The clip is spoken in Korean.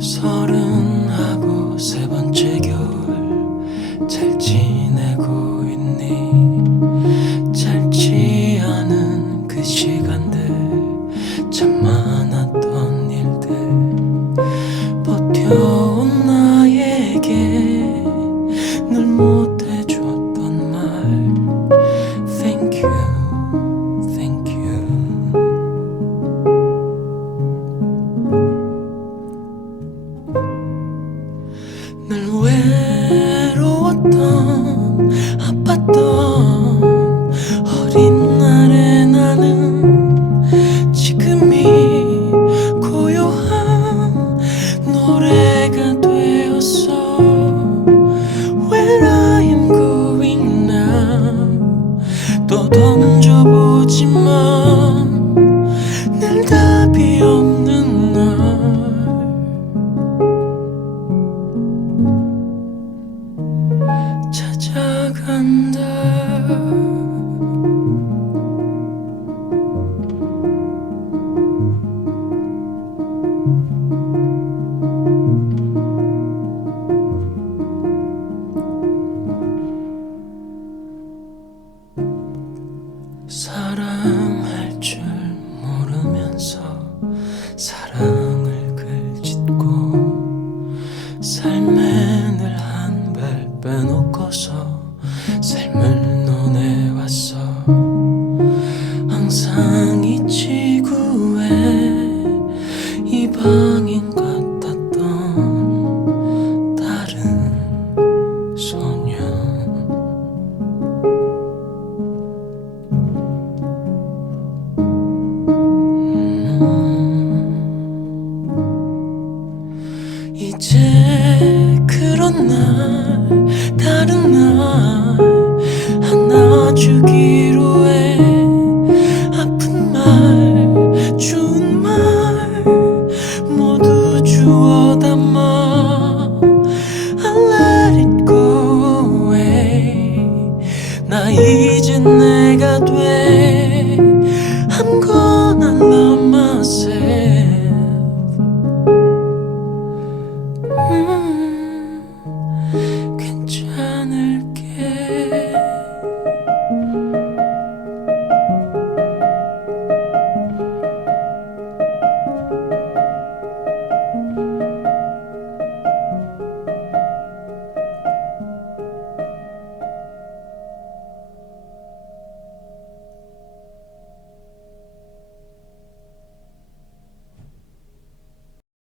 So 어린 날의 나는 지금이 고요한 노래가 되었어. Where I'm going now? 또 던져보지만 늘 답이 없는 you give?